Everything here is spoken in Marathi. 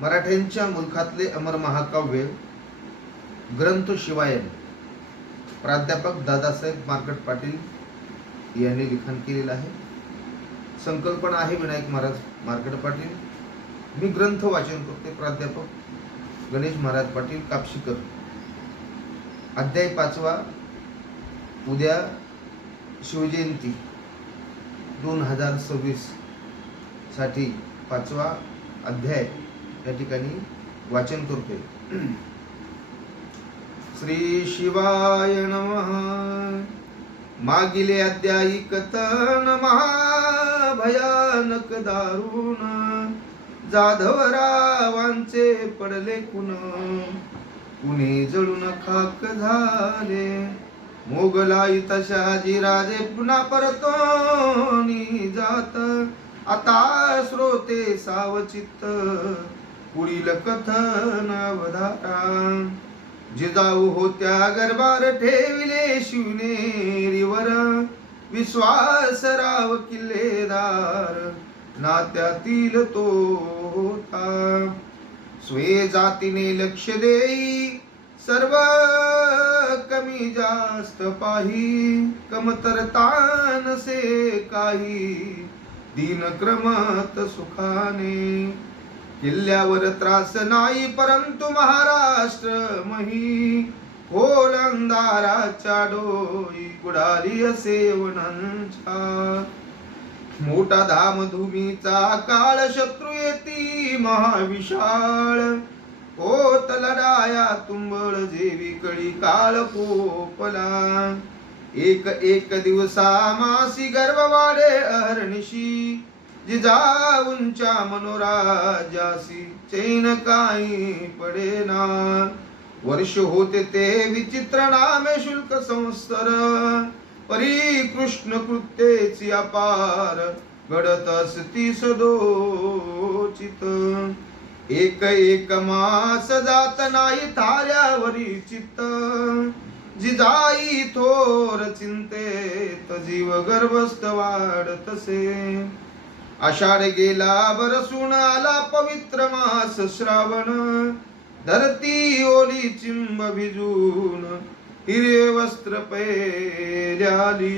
मराठ्यांच्या मुलखातले अमर महाकाव्य ग्रंथ शिवायन प्राध्यापक दादासाहेब मार्कट पाटील यांनी लिखाण केलेलं आहे. संकल्पना आहे विनायक महाराज मार्कट पाटील. मी ग्रंथ वाचन करते. प्राध्यापक गणेश महाराज पाटील कापशीकर. अध्याय 5वा. उद्या शिवजयंती 2026 साठी 5वा अध्याय या ठिकाणी वाचन करतोय. श्री शिवाय नमः. मागिले अध्यायी कथन महाभयानक दारुण. जाधवरावांचे पडले कुणे जळून खाक झाले. मोगलाई शहाजी राजे पुन्हा परतोनी जात. आता श्रोते सावचित्त पुढील कथन अवधारा. जिजाऊ होत्या गर्भार ठेविले शिवनेरीवर. विश्वास राव किल्लेदार नात्यातील तो होता. स्वे जातीने लक्ष देई सर्व कमी जास्त पाही. कमतरता नसे काही दिनक्रमत सुखाने. किल्ल्यावर त्रास नाही परंतु महाराष्ट्र मही. खोल अंधाराच्या डोई बुडाली सेवनांच्या. मोठा धामधुमीचा काळ शत्रू येती महाविशाळ. होत लढाया तुंबळ जेवी कळी काळ पोपला. एक दिवसा मासी गर्व वाढे अहर्निशी. जिजाऊंच्या मनोराजासी चैन काही पडेना. वर्ष होते ते विचित्र नामे शुल्क संवत्सर. परी कृष्ण कृत्येची अपार घडत असती सदोचित. एक मास जात नाही थाऱ्यावरी चित्त. जिजाई थोर चिंतेत जीव गर्भस्थ वाढतसे. आषाढ गेला बरसून आला पवित्र मास श्रावण. धरती ओली चिंब भिजून हिरवे वस्त्र पैर्याली.